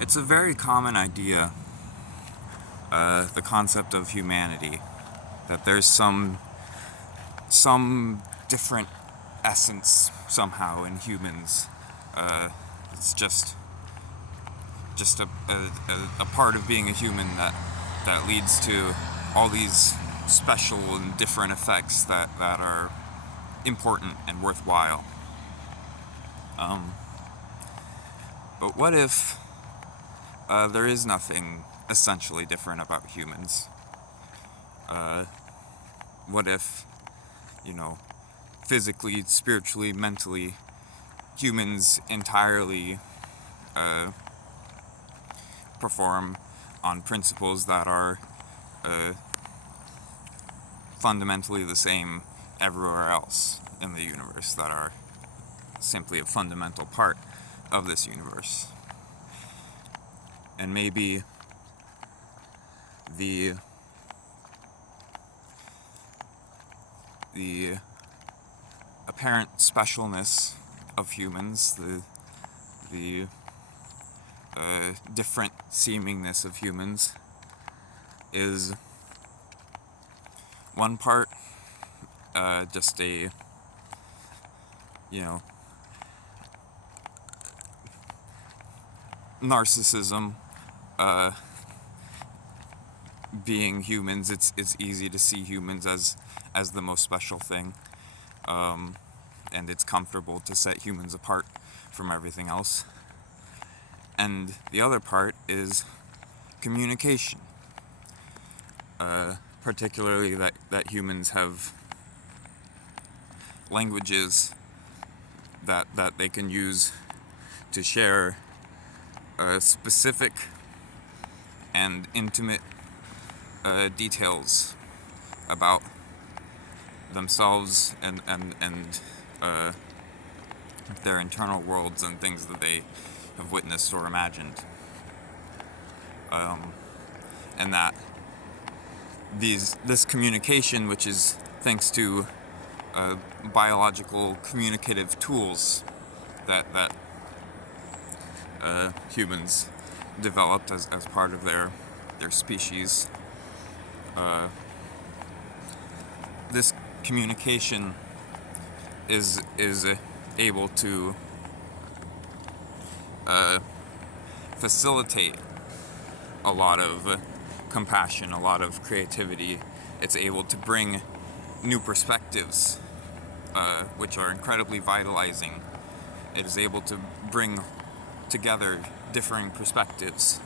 It's a very common idea, the concept of humanity, that there's some different essence somehow in humans. It's just a part of being a human that leads to all these special and different effects that are important and worthwhile. Um, but what if there is nothing essentially different about humans? Uh, what if, you know, physically, spiritually, mentally, humans entirely uh, perform on principles that are uh, fundamentally the same everywhere else in the universe, that are simply a fundamental part of this universe? And maybe the the apparent specialness of humans, the different seemingness of humans, is one part just a, you know, narcissism. uh, Being humans, it's easy to see humans as the most special thing, um, and it's comfortable to set humans apart from everything else. And the other part is communication, particularly that humans have languages that they can use to share specific and intimate details about themselves and uh, their internal worlds and things that they have witnessed or imagined. Um, and that this communication, which is thanks to biological communicative tools that humans developed as part of their species. Uh, this communication is able to facilitate a lot of compassion, a lot of creativity. It's able to bring new perspectives, which are incredibly vitalizing. It is able to bring together differing perspectives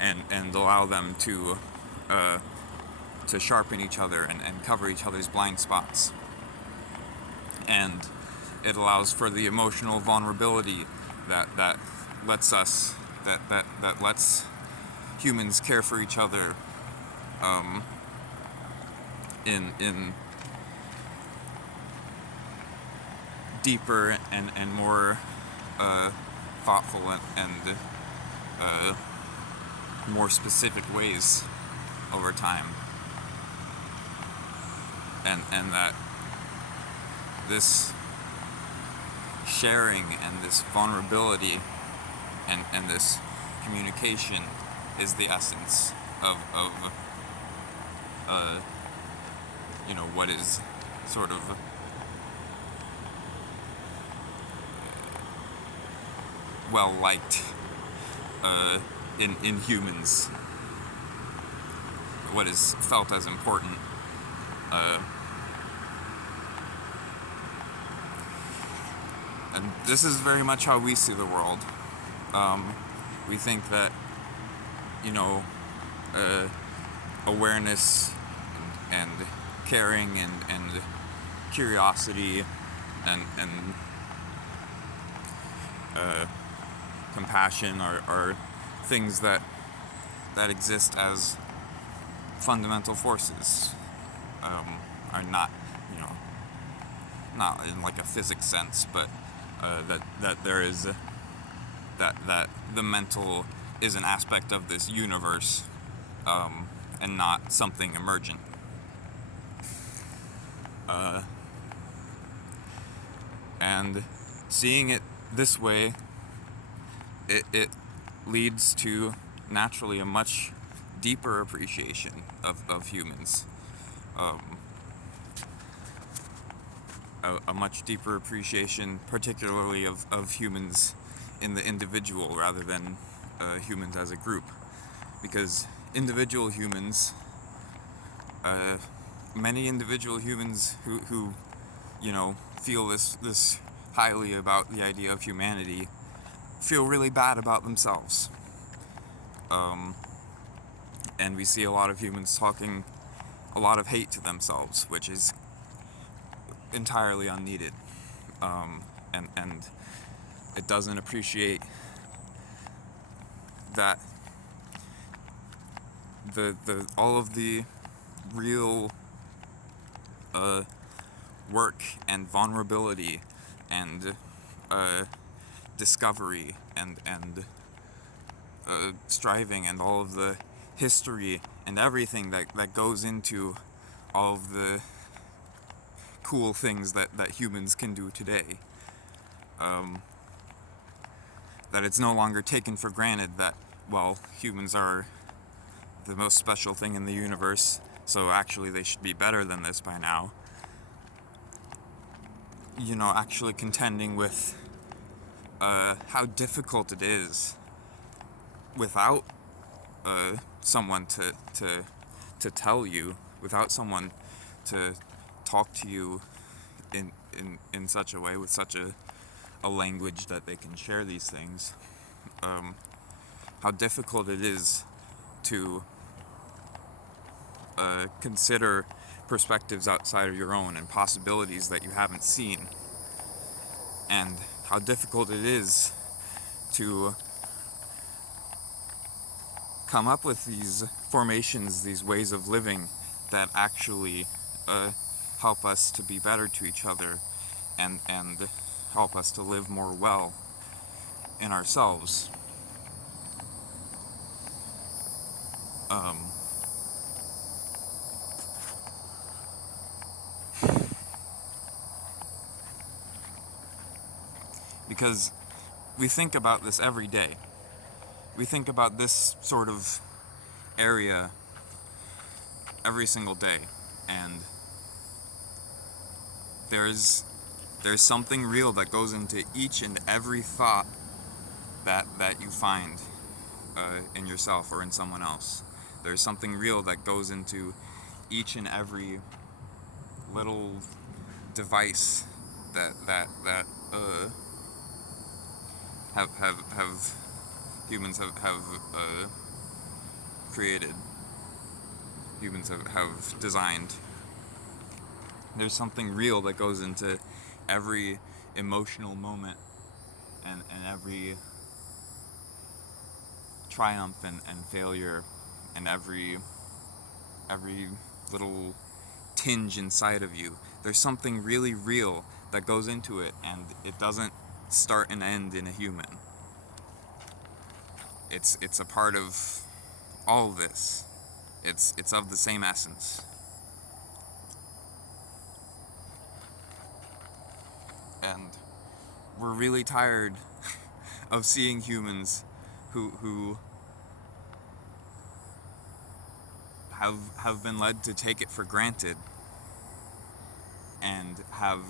and allow them to sharpen each other and cover each other's blind spots. And it allows for the emotional vulnerability that lets us that lets humans care for each other um, in deeper and more thoughtful and more specific ways over time, and that this sharing and this vulnerability and this communication is the essence of what is sort of well liked in humans, what is felt as important. Uh, and this is very much how we see the world. We think that, you know, awareness and caring and curiosity and compassion are things that exist as fundamental forces, are not, you know, not in like a physics sense, but that there is that the mental is an aspect of this universe, and not something emergent. Uh, and seeing it this way, it leads to naturally a much deeper appreciation of humans. Um, a much deeper appreciation, particularly of humans in the individual rather than humans as a group. Because individual humans, uh, many individual humans who feel this highly about the idea of humanity, feel really bad about themselves. Um, and we see a lot of humans talking a lot of hate to themselves, which is entirely unneeded. And it doesn't appreciate that the all of the real work and vulnerability and discovery and striving and all of the history and everything that goes into all of the cool things that humans can do today. That it's no longer taken for granted that, well, humans are the most special thing in the universe, so actually they should be better than this by now. Actually contending with how difficult it is without someone to tell you, without someone to talk to you in such a way, with such a language that they can share these things. How difficult it is to consider perspectives outside of your own and possibilities that you haven't seen, and how difficult it is to come up with these formations, these ways of living that actually help us to be better to each other and help us to live more well in ourselves. Because we think about this every day. We think about this sort of area every single day, and there's something real that goes into each and every thought that you find in yourself or in someone else. There's something real that goes into each and every little device that have humans have created. Humans have designed. There's something real that goes into every emotional moment and every triumph and failure and every little tinge inside of you. There's something really real that goes into it, and it doesn't start and end in a human. It's a part of all of this. It's of the same essence. And we're really tired of seeing humans who have been led to take it for granted and have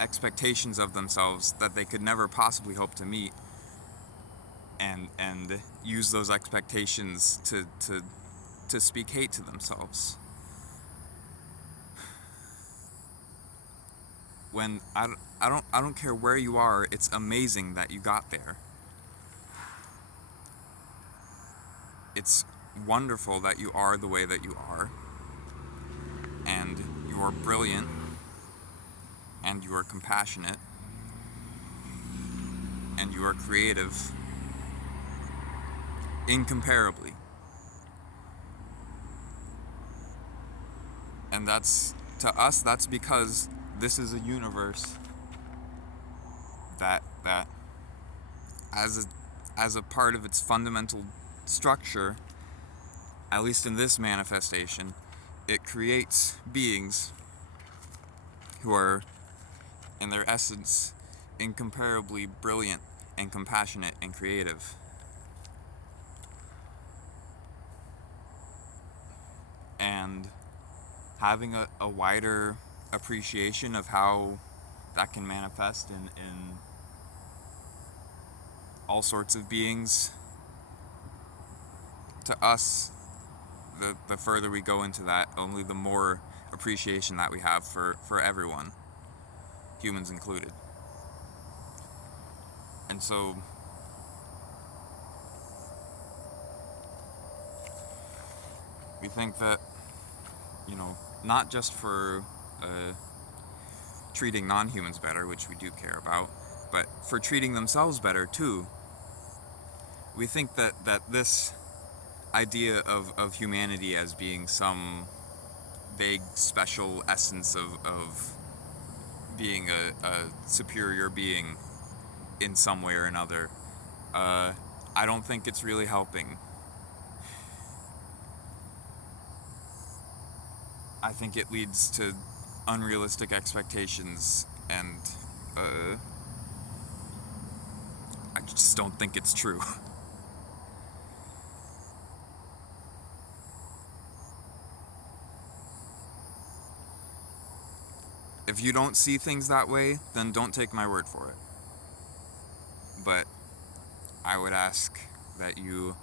expectations of themselves that they could never possibly hope to meet, and use those expectations to speak hate to themselves. When I don't care where you are, it's amazing that you got there. It's wonderful that you are the way that you are, and you are brilliant, and you are compassionate, and you are creative incomparably. And to us, that's because this is a universe that as a part of its fundamental structure, at least in this manifestation, it creates beings who are, in their essence, incomparably brilliant and compassionate and creative. and having a wider appreciation of how that can manifest in all sorts of beings. To us, the further we go into that, only the more appreciation that we have for everyone, humans included. And so we think that, not just for treating non-humans better, which we do care about, but for treating themselves better too. We think that this idea of humanity as being some vague special essence of being a superior being in some way or another, I don't think it's really helping. I think it leads to unrealistic expectations, and I just don't think it's true. If you don't see things that way, then don't take my word for it. But I would ask that you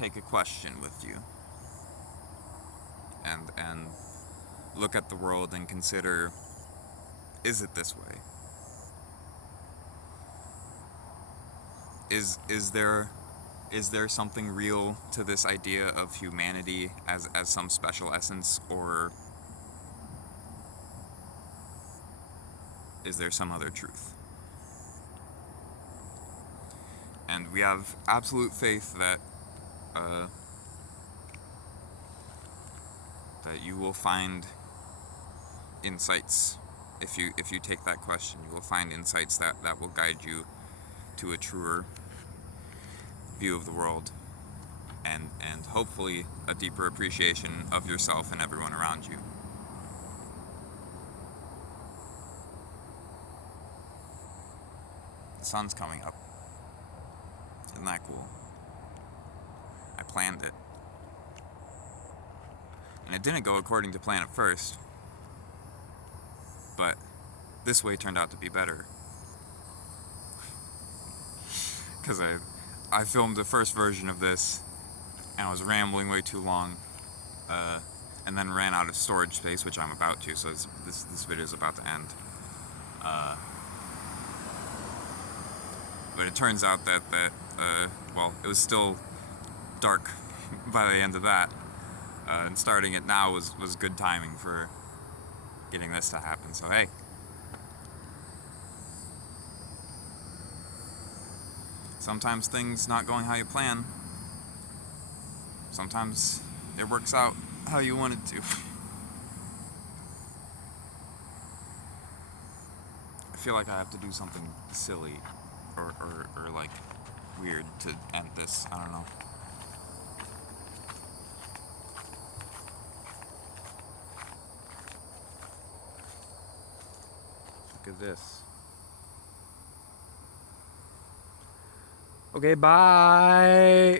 take a question with you and look at the world and consider, is it this way? Is there something real to this idea of humanity as some special essence, or is there some other truth? And we have absolute faith that that you will find insights. If you take that question, you will find insights that will guide you to a truer view of the world, and hopefully a deeper appreciation of yourself and everyone around you. The sun's coming up. Isn't that cool? I planned it. And it didn't go according to plan at first, but this way turned out to be better. Because I filmed the first version of this, and I was rambling way too long, and then ran out of storage space, which I'm about to, so this video is about to end. But it turns out that it was still dark by the end of that, and starting it now was good timing for getting this to happen, so hey. Sometimes things not going how you plan. Sometimes it works out how you want it to. I feel like I have to do something silly or like weird to end this. I don't know. Look at this. Okay, bye.